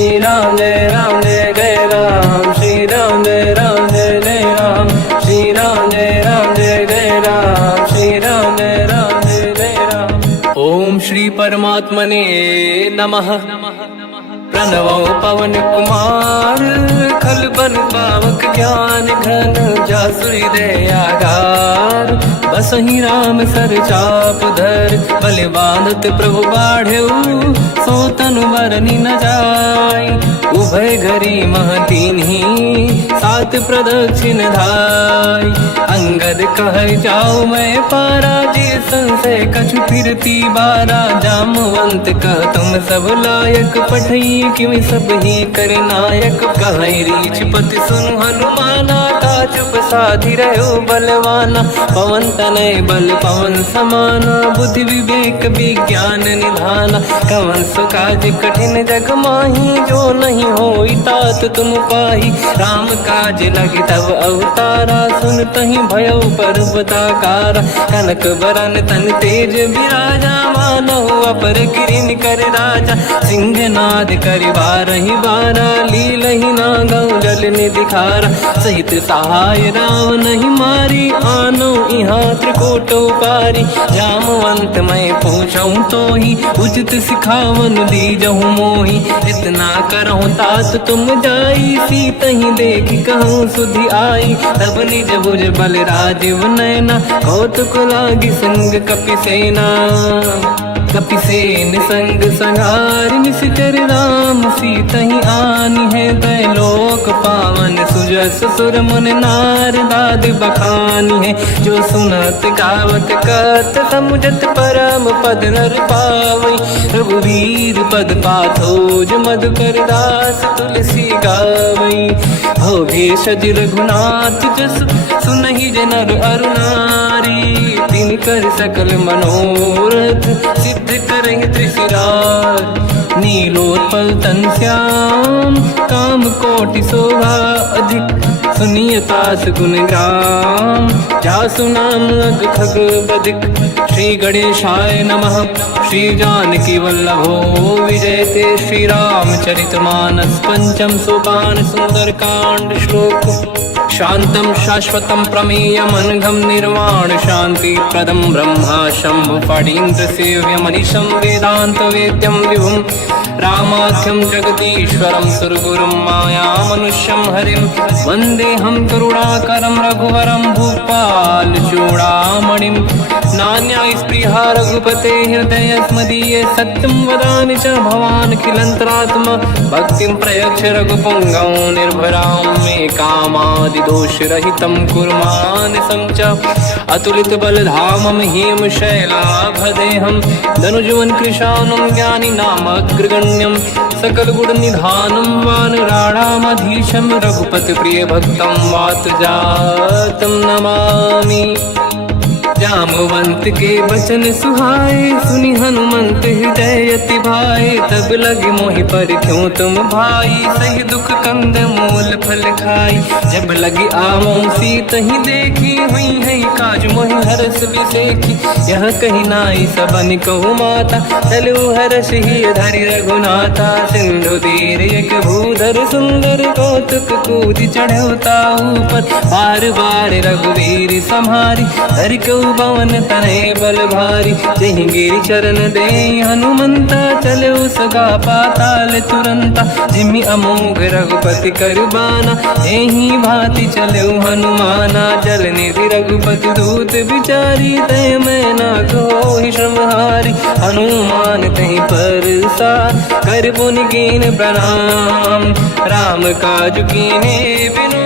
श्री राम जय जय राम, श्री राम जय जय राम, श्री राम जय जय राम, श्री राम जय जय राम। ओम श्री परमात्मने नमः। प्रणवो पवन कुमार, खल बन पावक ज्ञान घन, जासुरी दयागार। बसहि राम सर चाप धर, बल बांधत प्रभु बाढ़ऊ, सो तनु बरनि न जाय। उभय घरी महतीन्ही, सात प्रदक्षिण धाय। अंगद कह जाओ मैं पारा, जी संशय कछु फिरती बारा। जामवंत कह तुम सब लायक, पठई किमि सब ही कर नायक। कहै रीछ पति सुनु हनुमाना, काचुप साधि रहो बलवाना। पवन तनय बल पवन समाना, बुद्धि विवेक विज्ञान निधाना। कवन सो काज कठिन जग माही, जो नहीं होई तात तुम पाही। राम काज लगे तब अवतारा, सुन तहि भयो पर्वताकारा। कनक बरन तन तेज विराजा, मानहु अपर किरिन कर राजा। सिंहनाद करि बारहि बारा, लीलहि नागौ जल निधि खारा। सहित सहाय राम नहीं मारी, आनो इहाँ त्रिकोटौ पारी। जामवंत मैं पूछऊँ तोहि, उचित सिखावन दीजहु मोहि। इतना करहु तात तुम जाई, सीतहि देखि कहूँ सुधि आई। तब निज भुज बल राजीव नयना, कौतुक लागी संग कपिसेना। कपिसेन संग संहार, निशिचर राम सीतहि आनी है। दैलोक पावन सुजस सुर मुन नार, दाद बखानी है। जो सुनत गावत कहत, समुझत परम पद नर पावै। रघुवीर पद पाथोज, मधुकर दास तुलसी गावै। भोगेशज रघुनाथ जस, सुनहि जनर अरु नारी। तिन कर सकल मनोरथ, सिद्ध करहि त्रिशिरार। नीलोत्पल तन श्याम, काम कोटि शोभा अधिक। सुनिय तास गुण ग्राम, जासु नाम अग खग बदिक। श्री गणेशाय नमः। श्री जानकी वल्लभो विजयते, श्री रामचरित मानस। पंचम सोपान सुंदर कांड श्लोक। शांतं शाश्वतं प्रमेयमनघं, निर्वाण शांति प्रदं ब्रह्मा शंभु फणीन्द्र सेव्यमनिशं। वेदांत वेद्यं विभुं रामाख्यं जगदीश्वरं, सुरगुरुं मायामनुष्यं हरिं। वन्देऽहं करुणाकरं रघुवरं, भूपाल चूडामणिं। नान्यास्पृहा रघुपते हृदयस्मदीये, सत्यं वदामि च भवान् खिलन्तरात्मा। भक्तिं प्रयच्छ रघुपुङ्गं, निर्भरां मे कामादिदोषरहितं कुर्मानसं च। अतुलित बलधामं हेम शैलाभदेहं, धनुजवन कृशानं ज्ञानी नामग्रगण्यं। सकल गुण निधानं वानराणामधीशं, रघुपति प्रिय भक्तं वातजातं नमामि। जामवंत के बचन सुहाए, सुनि हनुमंत हृदय अति भाए। तब लगे मोहि पर क्यों तुम भाई, सही दुख कंद मूल फल खाई। जब लगी आवों सीतहि देखी, हुई है काज मोहि हरस बिसेखी। यह कही नाई सबन कहु माता, चलु हरष ही धरि रघुनाथा। सिंधु तीर एक भूधर सुंदर, कौतुक कूदि चढ़ऊ ताऊ पर। बार बार रघुवीर सम्हारी, धरि कहु पवन तनय बल भारी। जहि गिरि चरण दे हनुमंता, चलो सगा पाताल तुरंता। जिमि अमोघ रघुपति कर बाना, एहि भांति चलो हनुमाना। जल निधि रघुपति दूत बिचारी, तय मैं ना कोहि श्रमहारी। हनुमान तहि परसा, कर पुनि कीन प्रणाम। राम काज कीने बिनु,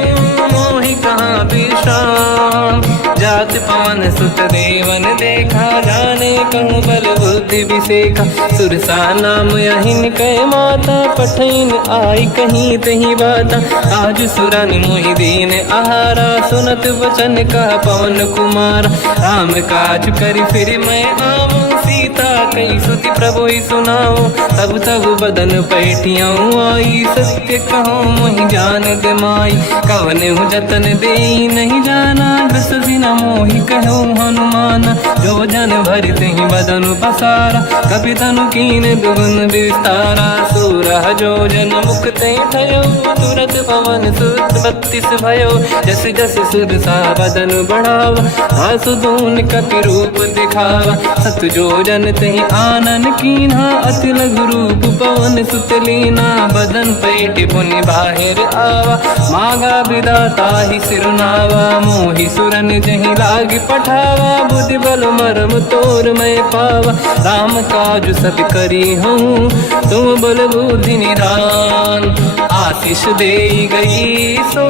मोहि कहाँ विश्राम। जात पवन सुत देवन देखा, जाने कहूँ बल बुद्धि विसेखा। सुरसा नाम यहिन कै माता, पठैन आई कहीं तही बाता। आज सुरन मोहि दीन आहारा, सुनत वचन कह पवन कुमार। राम काज करि फिर मैं आवूं, सीता कई सुति प्रभु ही सुनाओ। तब तब बदन पैठियाऊँ आई, सत्य कहो मोहि जान दे माई। कवन हूँ जतन दे नहीं जाना, बिससी न मोहि कहो हनुमान। जो जन भरित ही बदन पसारा, कपि तनु कीन दुगुन विस्तारा। सूरह जो जन मुक्त भयो, तुरत पवन सुत 32 भयो। जस जस सुर सा बदन बढ़ावा, आसुदून कपि रूप दिखावा। सत जो जन तहि आनन कीन्हा, अति लघु रूप पवन सुत लीना। बदन पैठ पुनि बाहिर आवा, मागा विदाता ही सिरुनावा। मोहि सुरन जहि लाग पठावा, बुद्धि बल मरम तोर मैं पावा। राम काज सब करी हूँ, तुम बल बुद्धि निधान। आशीष दे गई सो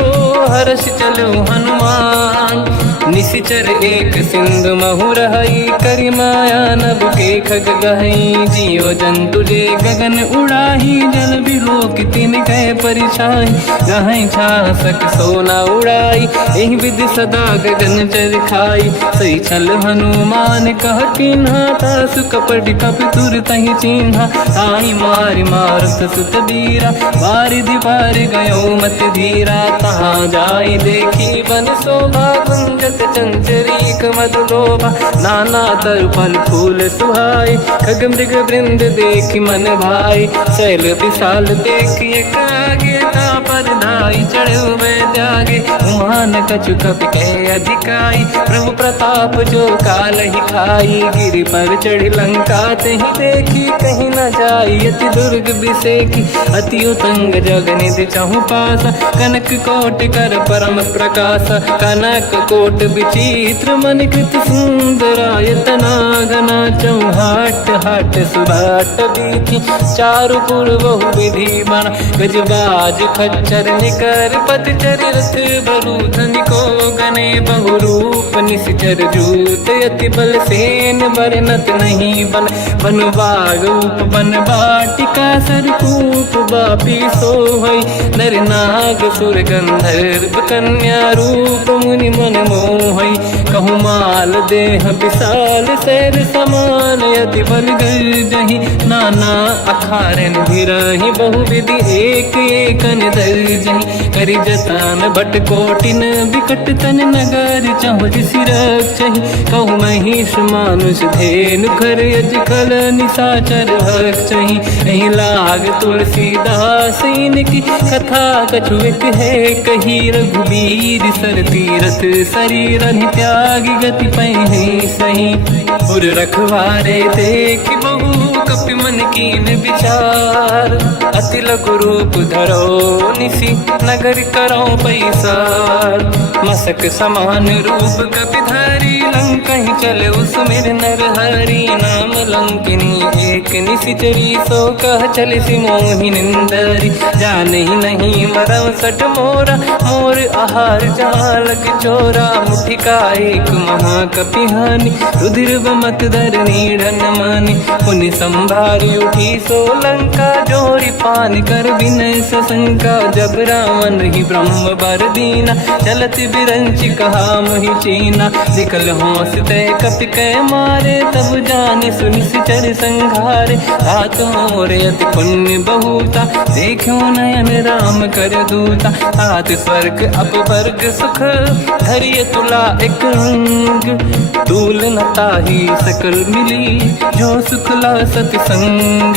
हर्ष चलो हनुमान। निशिचर एक सिंधु महु रहई, करि माया नभ के खग गहई। जीव जंतु जे गगन उड़ाही, जल बिलोक तिन कह परिछाई। गहई छासक सोना उड़ाई, एहि विधि सदा गगन चर खाई। सही छल हनुमान कह किन्हा, तासु कपट कप तुर तहि चिन्हा। आई मारि मारत सुत बीरा, बारिधि पार गयो मत धीरा। तहाँ जाई देखी बन शोभा, गुंजत चंचरीक मधुलोभा। नाना तरु फल फूल सुहाई, खग मृग वृंद देखि मन भाई। शैल विशाल देखि एक आगे, तापर धाई चढ़ु मैं त्यागे। उमान कछु कपि कह अधिकाई, प्रभु प्रताप जो काल ही खाई। गिरि पर चढ़ी लंका तहि देखी, कहीं न जाई अति दुर्ग बिसेकी। अति उतंग जग निधि चहु पासा, कनक कोट कर परम प्रकाश। कनक कोट विचित्र मन कृत सुंदरायतना। घना चौहाट हाट सुभाट बीथी, चारु पुर बहु विधि बना। गजबाज खच्चर निकर पतचर, रथ बरु धनिको गने बहु रूप। निशिचर जूत अति बल सेन, बरनत नहीं बन। बन बाग उप बन बाटिका, सरकूप बापी सोहई। नर नाग सुर गंधर्व कन्या, रूप मुनि मन मोहई। कहु माल देह विशाल, शैल समान अति बल गर्जहि। नाना अखारन भिरहि, बहु विधि एक एकन दर्जहि। करि जतन भट कोटिन, बिकट तन नगर चहु जिसि रक्षहि। कहु महिष मानुष धेनु, खर यज खल निशाचर भक्षहि। एहि लाग तुलसीदास इनकी, कथा कछु एक है कही। रघुबीर सर तीरथ शरीर, त्यागी गति पहि सही। पुर रखवारे देख बहु, कपि मन कीन विचार। अति लघु रूप धरो निसी, नगर करो पैसार। मसक समान रूप कपि धारी, लंका ही चले उसमें नर हरि। नाम लंकिनी एक निशिचरी, सो कह चले सि मोहि निंदरी। जान ही नहीं मरव सठ मोरा, मोर आहार जालक चोरा। मुठिका एक महाकपि हानि, रुधिर बमत धर नीढ़न मानि। पुनि संभारी उठी सो लंका, जोरी पान कर विनय सशंका। जब रावण ही ब्रह्म बर दीना, चलत बिरंचि कहा मोहि चीना। निकल होश तय कपि कै मारे, तब जानि सुनि सिचर संघारे। हाथ मोरे अति पुण्य बहुता, देखो नयन राम कर दूता। हाथ स्वर्ग अपवर्ग सुख, धरिय तुला एक अंग। तूल न ताहि सकल मिली, जो सुख ला सत संग।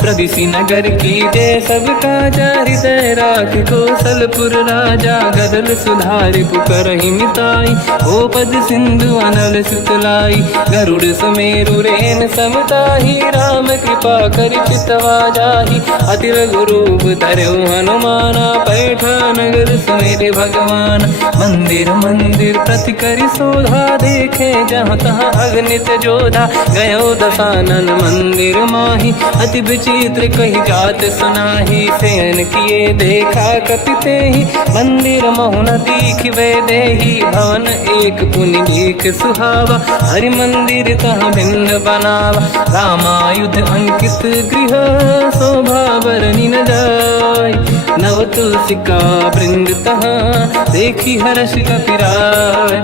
प्रदिशि नगर की जय सब काजा, हृदय राख कौशलपुर राजा। गदल सुधारि पुकरहि मिताई, ओ पद सिंधु अनल सुतलाई। गरुड़ सुमेरु रेन समताहि, राम कृपा करि चितवा जाहि। अति लघु रूप धरौ हनुमाना, पैठा नगर सुमेरे भगवान। मंदिर मंदिर प्रति करि शोधा, देखे जहाँ तहाँ अगणित जोधा। गयो दशानन मंदिर माहि, अति विचित्र कही जात सुनाहि। शयन किए देखा कपि तेहि, मंदिर महु न दीखिबे देहि। भवन एक पुनि दीख सुहावा, हरि मंदिर तहाँ भिन्न बनावा। रामायुध अंकित गृह, शोभा बरनि न जाय। नव तुलसिका वृंद तहाँ, देखी हर्ष कपि राय।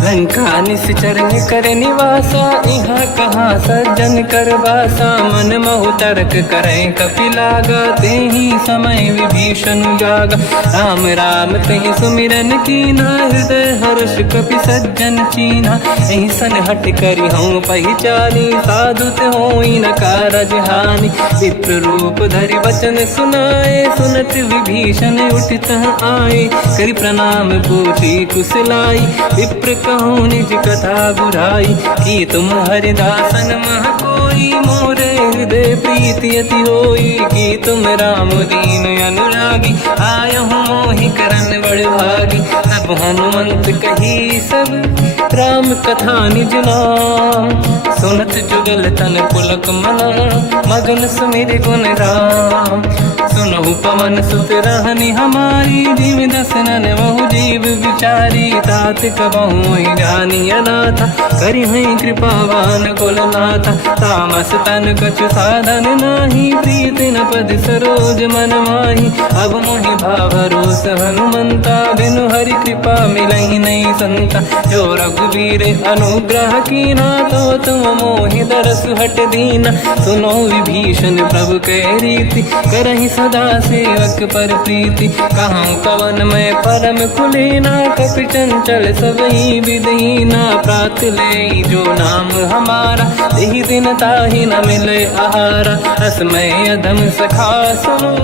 लंका निश्चर कर निवासा, यहाँ कहाँ सज्जन कर बासा। मन महु तर्क करें कपिलागा, तेहि समय विभीषण जागा। राम राम तेहि सुमिरन कीना, हृदय हर्ष कपि सज्जन चीना। एहि सन हट करि हूँ पहिचानी, साधु होई न कारज हानि। विप्र रूप धरि वचन सुनाए, सुनत विभीषण उठित आए। करि प्रणाम पूछी कुशलाई, विप्र कहूँ निज कथा बुराई। कि तुम हरिदासन मह कोई, मोरे हृदय प्रीति अति होई। कि तुम राम दीन अनुरागी, आयहु मोहि करन बड़ भागी। तब हनुमंत कही सब राम कथा निज नाम, सुनत जुगल तन पुलक मना, मगन सुमिर गुण राम। सुनहु पवन सुत रहनि हमारी, जीव दसनन महु जीव विचारी। तात कबहु जानी अनाथा, करि हैं कृपावान कुलनाथा। तामस तन कछु साधन नाही, प्रीति न पद सरोज मन माही। अब मोहि भावरोस हनुमंता, बिनु हरि कृपा मिलहि नहीं संता। जो रघुवीर अनुग्रह कीना, तो तुम मोहि दरस हट दीना। सुनो विभीषण प्रभु के रीति, करहि सदा सेवक पर प्रीति। कहूँ कवन मैं परम कुलीना, कपि चंचल सबहि विदहीना। प्रात ले जो नाम हमारा, तेहि दिन ताहि न मिले आहारा। रसमय अधम सखा सुनो,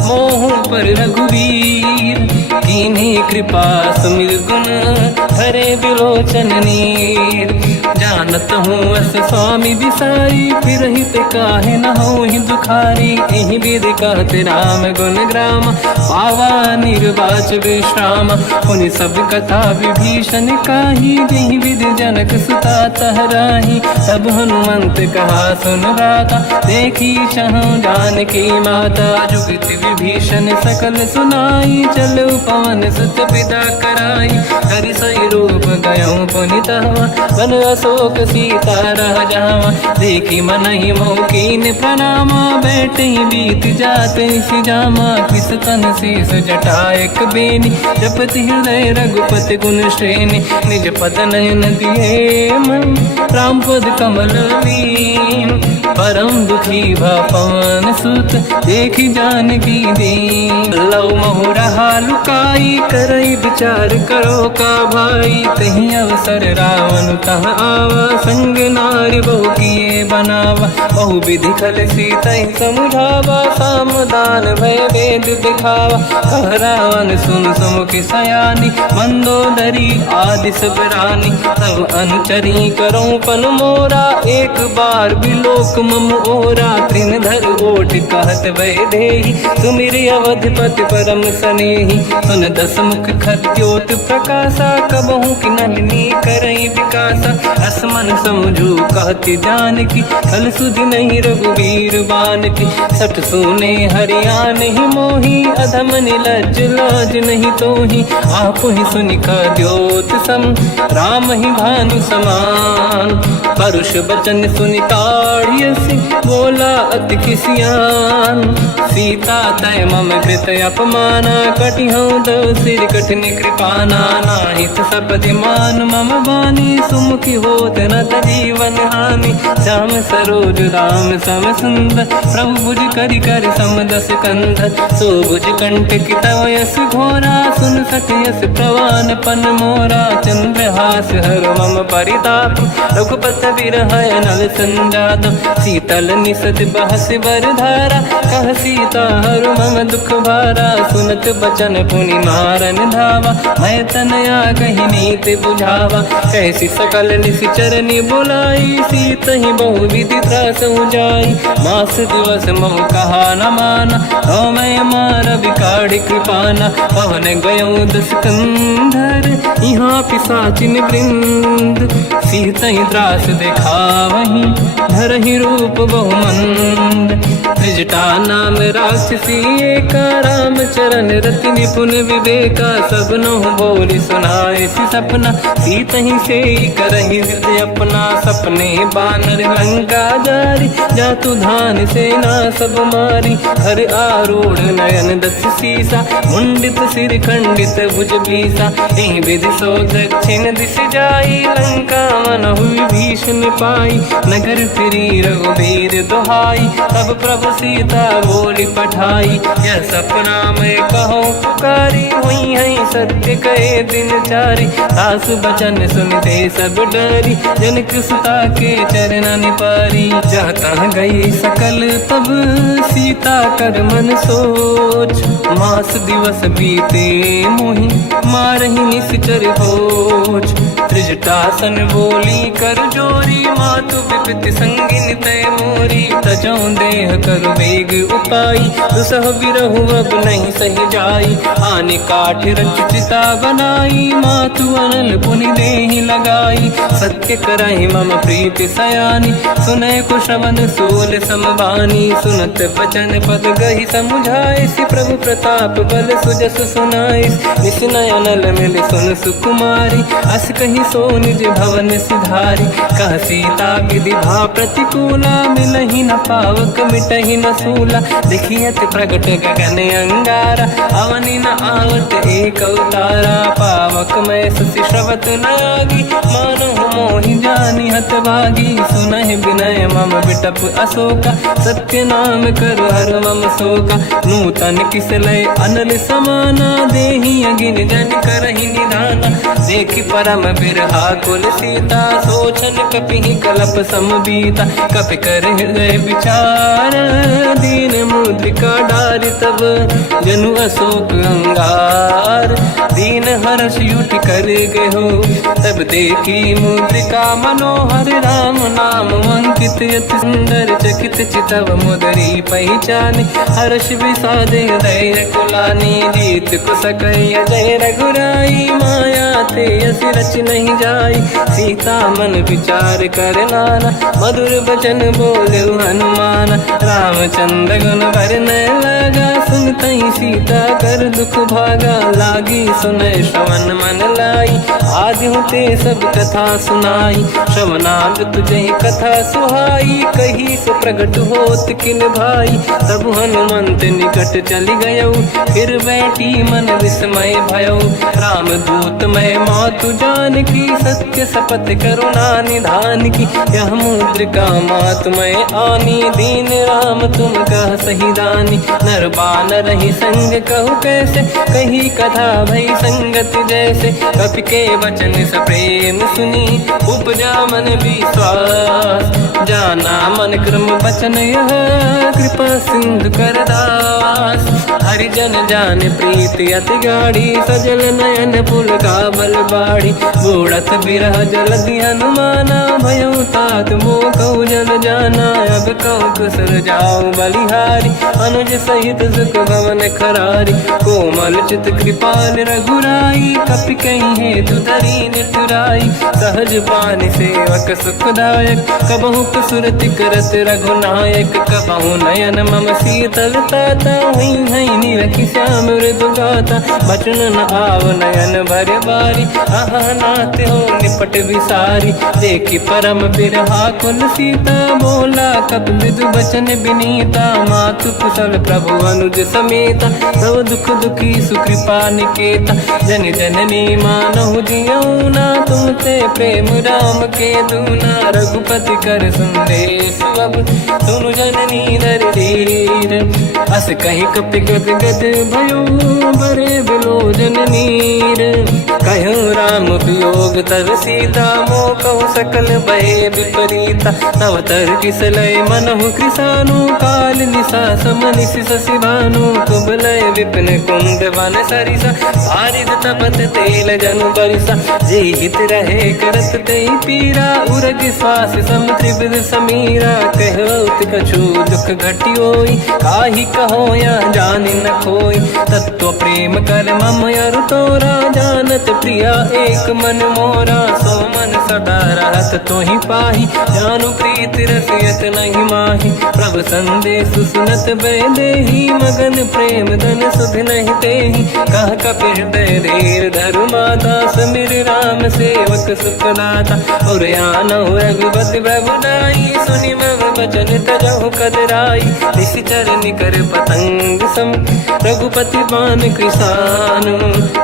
मोह पर रघुवीर। कीन्ही कृपा सुमिर गुण, हरे बिलोचन नीर। जानत हूँ अस स्वामी बिसाई, फिर हित काहे न हो ही दुखारी। एहि विधि कहते राम गुण ग्राम, पावा निर्वाच विश्राम। पुनि सब कथा विभीषण काही, जेहि विधि जनक सुता तहराही। तब हनुमंत कहा सुन राता, देखी चहु जानकी माता। जुगति विभीषण सकल सुनाई, चलो पवन सुत पिता कराई। हरि सही रूप गयो पुनि तहवा, बन अशोक सीता रह जावा। देखी मनहि मोह कीन प्रणामा, बैठे बीत जाते सिजामा। किस तन शीस जटा एक बेनी, जपति हृदय रघुपति गुण श्रेणी। निज पद नयन दिए मन, राम पद कमल लीन। परम दुखी भा पवन सुत, देखी जानकी दीन। लव महु रहा लुकाई, करई विचार करो का भाई। तहि अवसर रावण तह आवा, संग नारी बहु किए बनावा। बहु विधि खल सीतहि समुझावा, सामदान भय वेद दिखावा। कह रावण सुन सुमुख सयानी, मंदोदरी आदि सब रानी। तब अनुचरी करो पन मोरा, एक बार बिलोक मम ओरा। तृण धर ओट कहत भय देहि, सुमिर अवधपति परम सनेहि। सुन दस मुख खद्योत प्रकाशा, कबहु कि नलिनी करई विकासा। असमन समझू कहति जानकी, खल सुधि नहीं रघुवीर बानकी। सठ सुने हरियाण ही मोही, अधम निलज्ज लाज नहीं तोही। आप ही सुनि खद्योत सम, राम ही भानु समान। परुष बचन सुनि ताड़ियसि, बोला अति किसियान। सीता तय मम कृत अपमाना, कटिहउँ दो सिर कठिन कृपाना। नाहित सपदि मान मम बानी, सुमुखी होत न जीवन हानि। श्याम सरोज राम सम सुंदर, प्रभु भुज करि कर सम दस कंधर। सो भुज कंटक तव यस घोरा, सुन सठ यस प्रवान पन मोरा। चंद्रहास हर मम परिताप, रघुपत बिरह नल संजात। शीतल निसत बहस बर धारा, कह सीता हर मम दुख भारा। सुनत बचन पुनि मारन धावा, मैं तनया कही नीति बुझावा। कैसी सकल निश्चरनि बुलाई, सीतहि बहु विधि त्रास जाई। मास दिवस महु कहा न माना, तो मैं मार बिकाढ़ कृपाना। पवन गयो दस कंधर, यहाँ पिशाचिन वृंद। सीतहि त्रास दिखावहीं, धरहि रूप बहुमंद। त्रिजटा नाम रा राक्षसी एका राम चरण रति निपुण विवेका सबनो बोली सुनाए सी सपना सीत ही से करही हृदय अपना सपने बानर लंका जारी जातु धान सेना सब मारी हर आरूढ़ नयन दस सीसा मुंडित सिर खंडित भुज बीसा यही विधि सो दक्षिण दिश जाई लंका मन हुई भीषण पाई नगर फिरी रघुबीर दुहाई तब प्रभु सीता बोली पठाई यह सपना मैं कहो पुकारी हुई है सत्य कहे दिन चारी दास बचन सुनते सब डरी जनक सुता के चरण पारी जाता गई सकल तब सीता कर मन सोच मास दिवस बीते मोहि मारही निश्चर होच त्रिजटासन बोली कर जोरी मातु विपित संगिन तय मोरी तजौ देह कर वेग उपाई दुसह विरहु अब नहीं सही जाई आने काठ रचिता बनाई मातु अनल पुनि देहि लगाई सत्य करहि मम प्रीति सयानी सुनय कुशवन सोल समबानी सुनत वचन पद गहि समुझाए सि प्रभु प्रताप बल सुजस सुनाई निसनय अनल मिल सुन सुकुमारी अस कहि सो निज भवन सिधारी कह सीता विधि भा प्रतिकूला मिलहि न पावक मिटहि न सूला देखियत प्रगट गगन अंगारा अवनि न आवत एक अवतारा पावक मैं ससि श्रवत न आगी मानो मोहि जानि हत भागी सुनहि विनय मम विटप अशोका सत्य नाम कर हर मम शोका नूतन किस लय अनल समाना देहि अगिन जन करहि निधाना देखि परम बिरहा कुल सीता सोचन कपिहि कलप समबीता कपि कर हृदय विचार दीन मुद्रिका डारि तब जनु अशोक अंगार दीन हर्ष युट कर गयो तब देखी मुद्रिका मनोहर राम नाम अंकित अति सुंदर चकित चितव मुदरी पहचान हर्ष विषाद हृदय कुलानी जीत कुसकय जय रघुराई माया ते यस रच नहीं जाई सीता मन विचार कर नाना मधुर वचन बोले हनुमान रामचंद्र गुण वरनय लगा सुनते सीता कर दुख भागा लागी सुनय श्रवण मन लाई आदि होते सब कथा सुनाई श्रवणाग तुझे कथा सुहाई कही से प्रगट होत किन भाई तब हनुमंत निकट चली गयो फिर बैठी मन विस्मय भयो राम दूत मैं मातु जान की सत्य शपथ करुणा निधान की यह मुद्रिका मातु मैं आनी दीन राम तुम कह सही दानी नर बानर ही संग कहु कैसे कही कथा भई संगत जैसे कपि के वचन सप्रेम सुनी उपजा मन विश्वास जाना मन क्रम वचन यह कृपा सिंधु कर दास हरिजन जान प्रीति अति गाढ़ी सजल नयन पुल का बल बाड़ी बूढ़त बिरह जल हनुमाना भयो तात मोह कहु जल जाना अब कहु कुशल जाओ बलिहारी अनुज सहित सुख भवन खरारी कोमल चित कृपाल रघुराई कपि कहीं हेतु धरी निठुराई सहज पानि सेवक सुखदायक कबहु सुरति करत रघुनायक कबहु नयन मम शीतल ताता हुई है निरखि श्याम मृदु गाता बचन न आव नयन भर बारी आहा नाथ हो निपट विसारी देखी परम बिरहा कुल सीता बोला कप मृदु बचन विनीता मातु कुशल प्रभु अनुज समेता सब दुख दुखी सुकृपा निकेता जन जननी मानहु जियौना तुमते प्रेम राम के दूना रघुपति कर संदेश अब सुनु जननी नर धीर अस कहीं कपि गद गद भयो बरे बिलोचन नीर कहो राम वियोग तर सीता मोह कहु सकल भय विपरीता तव तर किस लय मनहु कृसानु काल निशा समनिस शशि भानु कुबलय विपिन कुंद वन सरिसा पारिद तपत तेल जनु बरिसा जे हित रहे करत ते पीरा उरग श्वास सम त्रिविध समीरा कहत कछु दुख घटियोई काहि कहो या जानि न खोई। तत्व प्रेम कर मम अरु तोरा, जानत प्रिया एक मन मोरा। सो मन सदा रहत तोहि पाही, जानु प्रीत रसियत नहीं माही। प्रभु संदेश सुनत बैदेही, मगन प्रेम धन सुध नहीं तेहि। कह कपि हृदय धीर धरु माता, समिर राम सेवक सुखदाता। और आनहु रघुपति प्रभु दाई, सुनि मम बचन तजहु कदराई। निश्चर निकर पतंग सम, रघुपति बान कृसानु।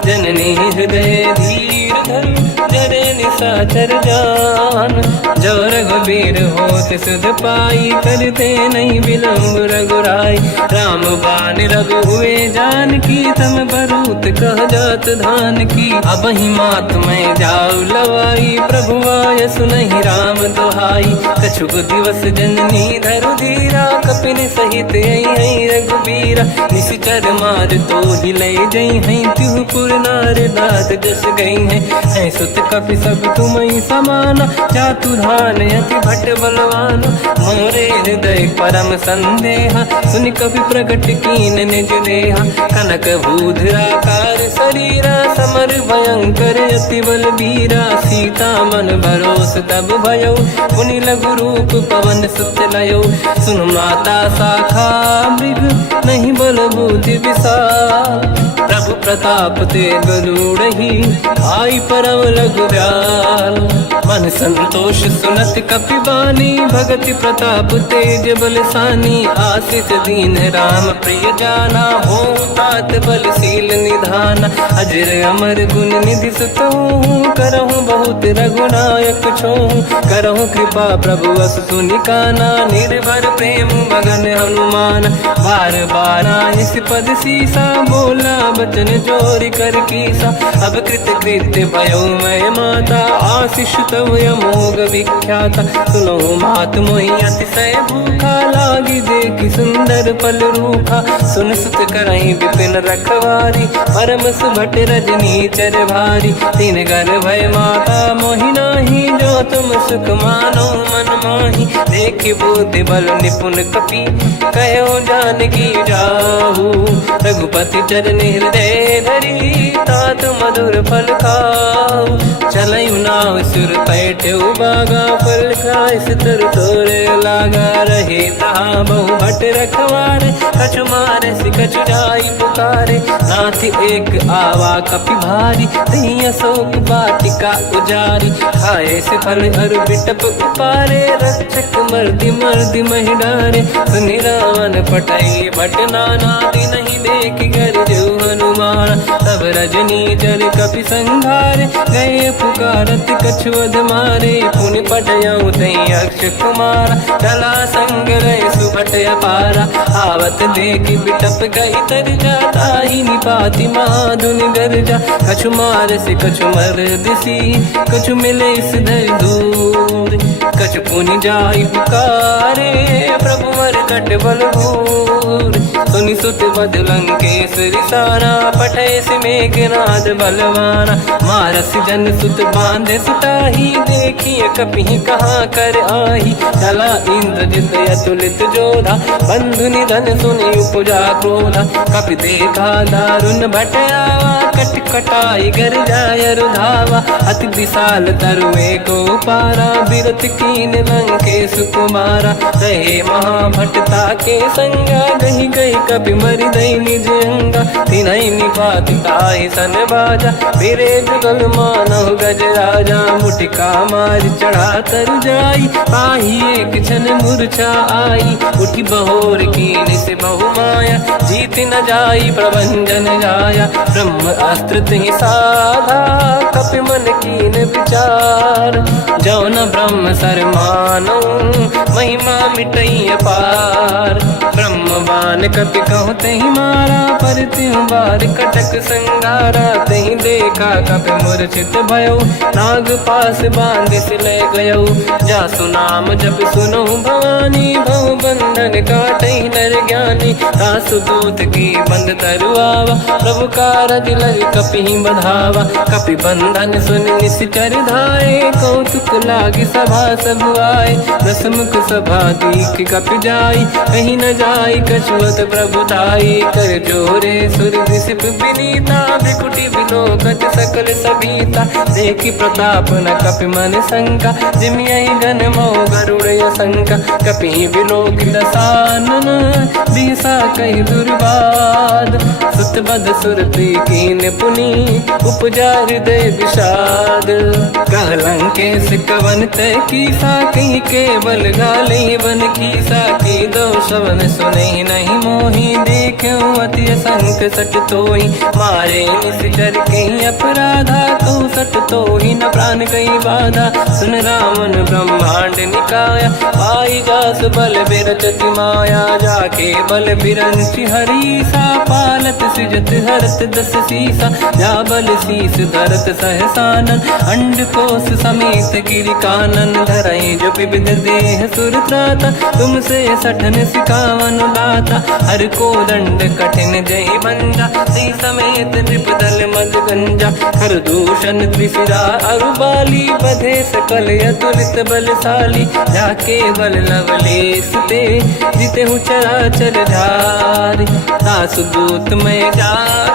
जननी हृदय धीर धरु, जरे निशाचर जान। जो रघुबीर होत सुध पाई, करते नहीं विलम्ब रघुराई। राम बान रघु हुए जानकी, तम बरूत कह जात धान की। अब ही मात मैं जाऊ लवाई, प्रभु आय सुनहि राम दुहाई। कछुक दिवस जननी धरु धीरा, कपिन सहित आई रघुबीरा। निश्चर मार तो ही ले जई हैं, त्युह पुर नार दात जस गई हैं। सुत कपि सब तुमहि समाना, जातु धान अति भट बलवान। मोरे हृदय परम संदेहा, सुनि कपि प्रगट कीन निज देहा। कनक भूधराकार शरीरा, समर भयंकर अति बलबीरा। सीता मन भरोस तब भयो, पुनि लघु रूप पवन सुत लयो। सुन माता शाखा मृग, नहीं बल बुद्धि विशाल। प्रभु प्रताप ते गरुड़हि, आई परम लघु दयाल। मन संतोष सुनत कपि बानी, भगति प्रताप तेज बलसानी। आशीष दीन राम प्रिय जाना, हो तात बलशील निधान। अजर अमर गुण निधि सुतहु, करहु बहुत रघुनायक छोहु। करहु कृपा प्रभु अस सुनि काना, निर्भर प्रेम मगन हनुमान। बार बार इस पद सीसा, बोला बचन जोरि कर कीसा। अब कृत कृत्य भयो मैं माता, आशीष तव अमोघ विख्याता। सुनो मात मोहि अतिशय भूखा, लागी देखि सुंदर फल रूखा। सुन सुत करहि विपिन रखवारी, परम सुभट रजनी चर भारी। तीन घर भय माता मोहि नाही, जो तुम सुख मानो मन माही। देखि बुद्धि बल निपुण कपि, कहो जानकी जाहु। रघुपति चरण हृदय धरी, तात मधुर फल खाऊ। चलऊ नाव सुर पैठऊ बागा, फल खाय सितर तोरे लागा। रहे तहाँ बहु भट रखवारे, कछु मारे सि कछु जाई पुकारे। नाथ एक आवा कपि भारी, तही अशोक वाटिका उजारी। खाए से फल अरु बिटप उपारे, रक्षक मर्दि मर्दि महि डारे। सुनि रावण पटई भट नाना, नहीं देख कर जो हनुमान। तब रजनी चर कपि संघारे, गए पुकारत कछु अध मारे। पुनि पटयऊ तई अक्ष कुमारा, चला संग रहे सुभट अपारा। आवत देखि बिटप गई तर जाता, ही निपाति महाधुन गर्जा। कछु मार से कछु मर दिसी, कछु मिले सिधर दूर। कछु पुनि जाई पुकारे, प्रभु मर कट बलभूर। सुनि सुत बद लंकेश्वरी सारा, पठय सि मेघनाद बलवाना। मारस जन सुत बांधे सुताही, देखिए कपि कहाँ कर आही। चला इंद्रजित अतुलित जोधा, बंधु निधन सुनि उपजा क्रोधा। कपि देखा दारुण भट आवा, कट कटाई गर जाय रुधावा। अति विशाल तरुए को पारा, बिरत कीन लंकेश कुमारा। रहे महाभटता के संगा, गही गई कपि मरि दई निज अंगा। तिन्हि निपाति ताहि सन बाजा, फिरे जुगल मानव गज राजा। मुटिका मार चढ़ा तर जाई, पाही एक क्षण मूर्छा आई। उठी बहोर कीन से बहु माया, जीत न जाई प्रभंजन जाया। ब्रह्म अस्त्र तिहि साधा, कपि मन कीन विचार। जो न ब्रह्म सर मानो, महिमा मिटई अपार। ब्रह्म बान कपि कहु तहि मारा, पर त्यों बार कटक संगारा। तहि देखा कपि मूर्छित भयो, नाग पास बांध से ले गयो। जासु नाम जप सुनो भवानी, भव बंधन काटहि नर ज्ञानी। दासु दूत की बंद तरुआवा, प्रभु कारज लग कपि बधावा। कपि बंधन सुन निश्चर धाये, कौतुक लागी सभा सब आए। दसमुख सभा दीख कपि जाई, कहीं न जाई कछु पर्वत प्रभुताई कर जोरे सुर विसिप विनीता भ्रिकुटी विलोकत सकल सबीता देखी प्रताप न कपि मन शंका जिमियहि गण मो गरुड़ शंका कपि विलोकित सानन बिहसा कहि दुर्वाद सुत बद सुरति कीन पुनि उपजा हृदय विषाद कहलंके सिकवन तय कीसा कहीं केवल गाली बन कीसा की दो शवन सुने नहीं मोही देखे अति संत सट तोई मारे निश्चर कहीं अपराधा तो सट तो ही न प्राण कहीं बाधा सुन रावण ब्रह्मांड निकाया पाई जास बल बिरचति माया जाके बल बिरंचि हरीसा पालत सृजत हरत दस सीसा जा बल शीस धरत सहसानन अंड कोश समेत गिरि कानन धरई जो विविध देह सुर त्राता तुमसे सठन सिकावन दाता हर को दंड कठिन जय बंजा सी समेत नृपदल मद गंजा हर दूषण त्रिशिरा अरुबाली बधे सकल अतुलित बलशाली जाके बल लवलेस ते जिते हूँ चराचर धारी सासु दूत में जा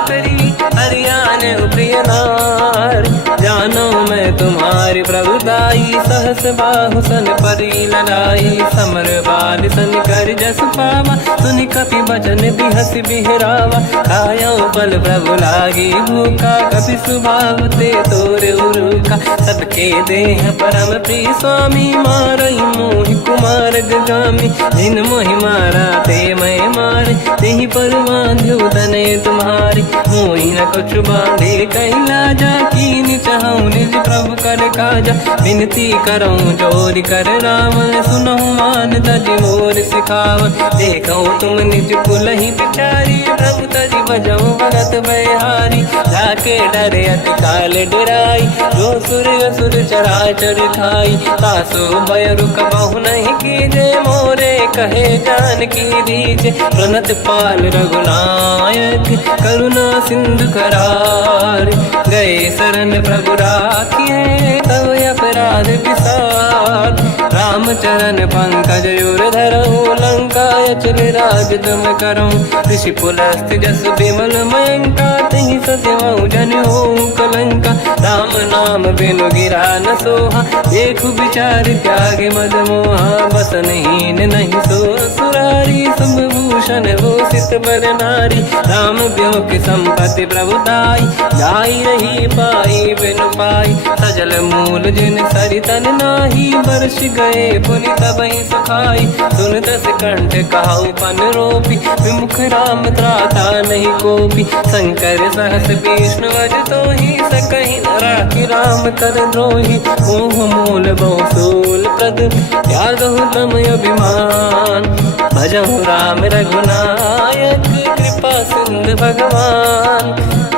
करी हरियाण प्रिय नार जानो मैं तुम्हारी प्रभुताई सहस बाहु सन परी लड़ाई समर बाल सन कर जस पावा सुनि कपि बचन बिहस बिहरावा खायो बल प्रभु लागी भूखा कपि सुभाव ते तोरे उरुका सबके देह परम प्रिय स्वामी मारई मोहि कुमार गगामी जिन मोहि मारा ते मैं मारे तेहि पर बांध्यो तने तुम्हारी मोहि न कुछ बांधे कैला जा कीन चाहूं निज प्रभु कर काजा विनती करऊं जोरि कर रावण सुनहु मान तज मोर सिखाव देखो तुम निज कुलहि बिचारी प्रभु तज बजऊं भगत बहारी जाके डरे अति काल डराई जो सुर असुर चराचर खाई तासो भय रुक बहु नहीं कीजे मोरे कहे जान की दीजे प्रणत पाल रघुनायक करुणा सिंधु करार गए शरण प्रभु राखिए तब अपराध विसार रामचरण पंकज युर धरऊं लंका अचल राज तुम करऊं ऋषि पुलस्त जस विमल मयंका तहि सत्यमऊ जन हो कलंका राम नाम बिनु गिरा न सोहा देखु विचार त्याग मद मोहा बसनहीन नहीं सो सुरारी सब भूषण हो सित बर नारी राम ब्योक संपत्ति प्रभुताई जाई रही पाई बिनु पाई सजल मूल जिन सरितन नाही वर्ष गए पुनि तबहि सुखाई सुन दस कंठ कहाऊ पन रोपी विमुख राम त्राता नहीं कोपी शंकर सहस विष्णु अज तो ही सकहि न राखि राम कर द्रोही मोह मूल बहु सूल प्रद त्यागहु तम अभिमान भजहु राम रघुनायक कृपा सिंधु भगवान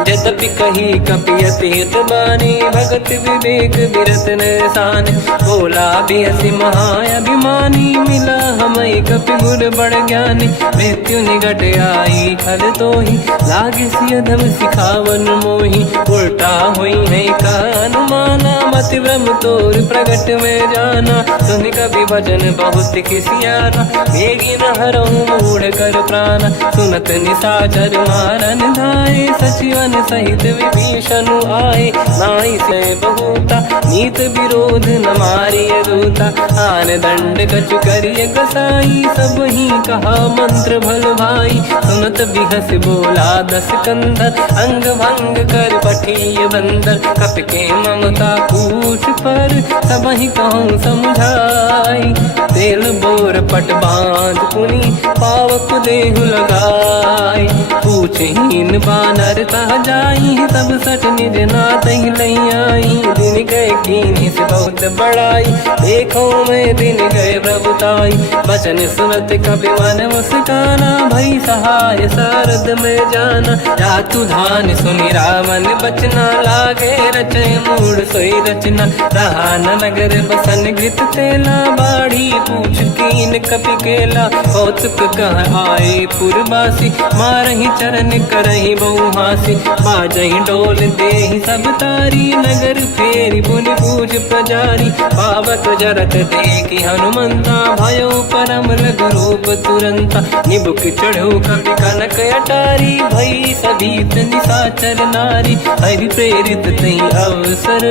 यद्यपि कही कपि अतीत बानी भगत विवेक बिरत निशान बोला बिहसी महाअभिमानी मिला हमें कपि गुर बड़ ज्ञानी मृत्यु निकट आई खल तो ही लागे सियधम सिखावन मोही उल्टा हुई है का अनुमाना मति ब्रह्म तोर प्रगट में जाना सुन कभी भजन बहुत किसियाना मेरी न हरऊं मूढ़ कर प्राण सुनत निशाचर मारन धाये सचिवन सहित विभीषण आए नाई से बहुता नीत विरोध न मारिय दूता आन दंड कछु करिय गसाई सब ही कहा मंत्र भल भाई सुनत बिहस बोला दस कंधर अंग भंग कर पठिय बंदर कप के ममता पूछ पर सब ही कहूँ समझाई तेल बोर पट बांध पुनि पावक देहु लगाई पूछहीन बानर तह जाई तब सट निज नाथ ही लई आई दिन गए कीनी से बहुत बड़ाई देखो मैं दिन गए प्रभुताई बचन सुनत कपि मन मुस्काना भई सहाय सारद में जाना जातु धान सुनि रावण बचना लागे रचे मूड सोई रचना रहा न नगर बसन गृत तेला बाढ़ी पूछ कीन कपि केला कौतुक कह आए पुरबासी मारही चरण करही बहु हासी बाजही डोल देहि सब तारी नगर फेरी पुनि पूज प्रजारी पावक जरत देखी हनुमंता भयो परम लघु रूप तुरंता निबुक चढ़ चढ़ो कपि कनक अटारी भई सबीत निशाचर नारी हरि प्रेरित तई अवसर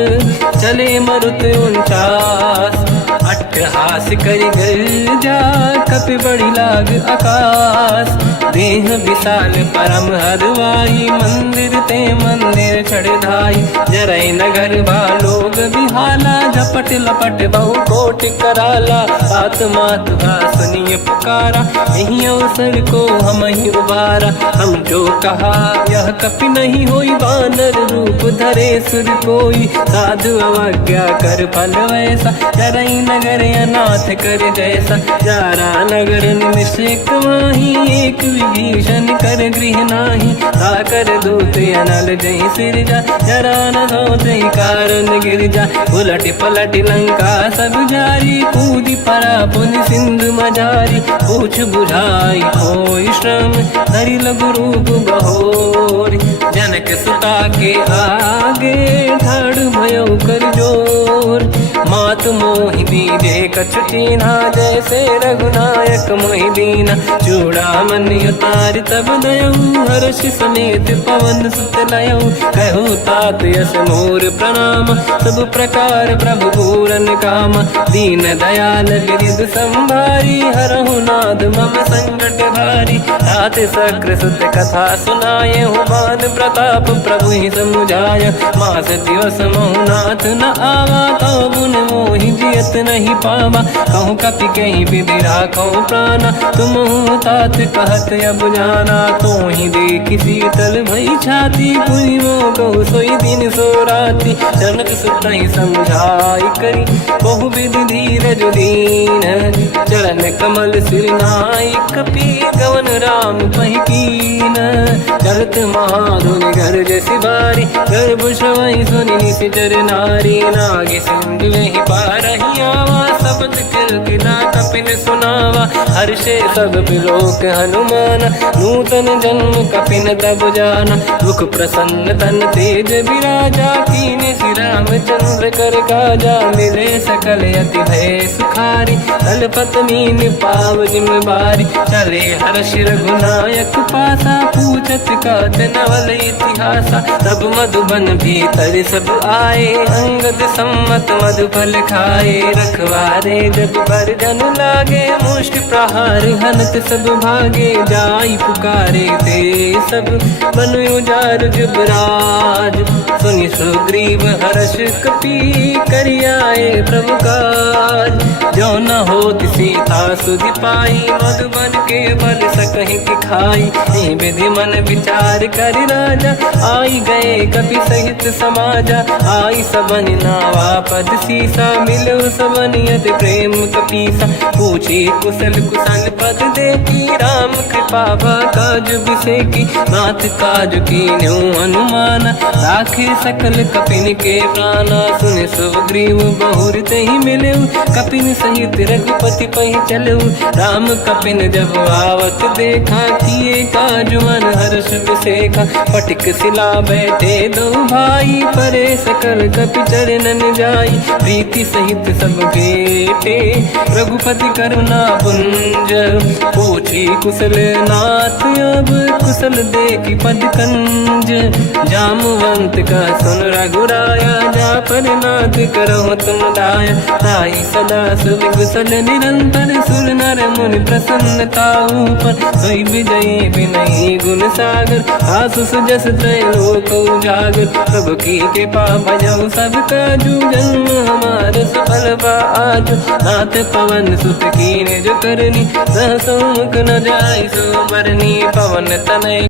चले मरुत 49 अट्टहास करि गर्जा कपि बड़ी लाग आकाश देह विशाल परम हरवाई मंदिर ते मंदिर चढ़ाई जरई नगर बालोग बिहाला झपट लपट बहु कोट कराला आत्मात सुनिए पुकारा यही अवसर को हम ही उबारा हम जो कहा यह कपि नहीं होई वानर रूप धरे सुर कोई साधु अवज्ञा कर फल वैसा जरई नगर अनाथ कर जैसा जारा नगर निमिषक माही एक विभीषण कर गृह नाही ताकर दूत अनल जय सिरजा जरा न हो जय कारण गिरजा उलट पलट लंका सब जारी कूदी परा पुन सिंधु मजारी पूछ बुझाई कोई श्रम धरि लघु रूप बहोरी जनक सुता के आगे ठाड़ भयो कर जोर मात मोहि दीजे कछु चीन्हा जैसे रघुनायक मोहि दीना चूड़ामन उतार तब दयऊ हर्ष समेत पवन सुत लयऊ कहो तात यस मोर प्रणाम सब प्रकार प्रभु पूरन काम दीन दयाल गिरिध संभारी हरहु नाद मम संकट भारी तात सक्र सुत कथा सुनाये हुमान प्रताप प्रभु ही समुझाय मास दिवस महु नाथ न आवा तो गुण मोहि जियत नहीं पावा कहूँ कपि कहीं विधि राखो प्राणा तुम तात कहत अब जाना तो ही देखी शीतल भई छाती पुनि मोह कहु सोई दिन सो राति जनक सुत ही समझाई करी बहु विधि धीरज दीन चरण कमल सिर नाई कपि गवन राम पहि कीन चलत महाधुनि घर जैसी बारी गर्भ श्रवहि सुनि निशिचर नारी नागे सिंधु ही पारही आवा शब्द किला कपिन सुनावा हर्षे सब बिलोक हनुमान नूतन जन्म कपिन तब जाना दुख प्रसन्न तन तेज विराजा कीने श्री रामचंद्र कर काजा मिले सकल अति भय सुखारी तलपत मीन पाव जिम बारी चले हर्ष रघुनायक पासा पूछत कात नवल इतिहासा तब मधुबन भीतर सब आए अंगद सम्मत मधुफल खाए रखवारे जब पर जन लागे मुष्ट प्रहार हनत सब भागे जाई पुकारे ते सब बन उजार जुबराज सुनि सुग्रीव हर्ष कपि करियाए प्रभु काज जो न होत सीता सुधि पाई मधुबन के बल सकहि कि खाई विधि मन विचार कर राजा आई गए कपि सहित समाजा आई सबन नावा पद सीसा मिलो सबन यद प्रेम कपीसा पूछी कुशल कुशल पद देखी राम कृपा काज बिसेकी नाथ काज की न्यू हनुमान राखे सकल कपिन के प्राणा सुन सुग्रीव बहुर तहि मिले कपिन सहित रघुपति पहि चलऊ राम कपिन जब आवत देखा किए काज मन हर्ष विसेखा फटिक सिला बैठे दो भाई परे सकल कपि चरणन जाई प्रीति सहित सब बेटे रघुपति करुणा पुंज पूछी कुशल नाथ अब कुशल देखी पद कंज जामवंत का सुन रघुराया जा पर नाथ करो तुम दाया ताई सदा सुख कुशल निरंतर सुर नर मुनि प्रसन्नता ऊपर सोई विजयी विनयी गुण सागर आसु सुजस त्रैलोक उजागर प्रभु की कृपा भजऊ सब काजू जन्म हमार सफल आज नाथ पवन सुत कीने जो करनी सहसो मुख न जाय सो मरनी पवन तनय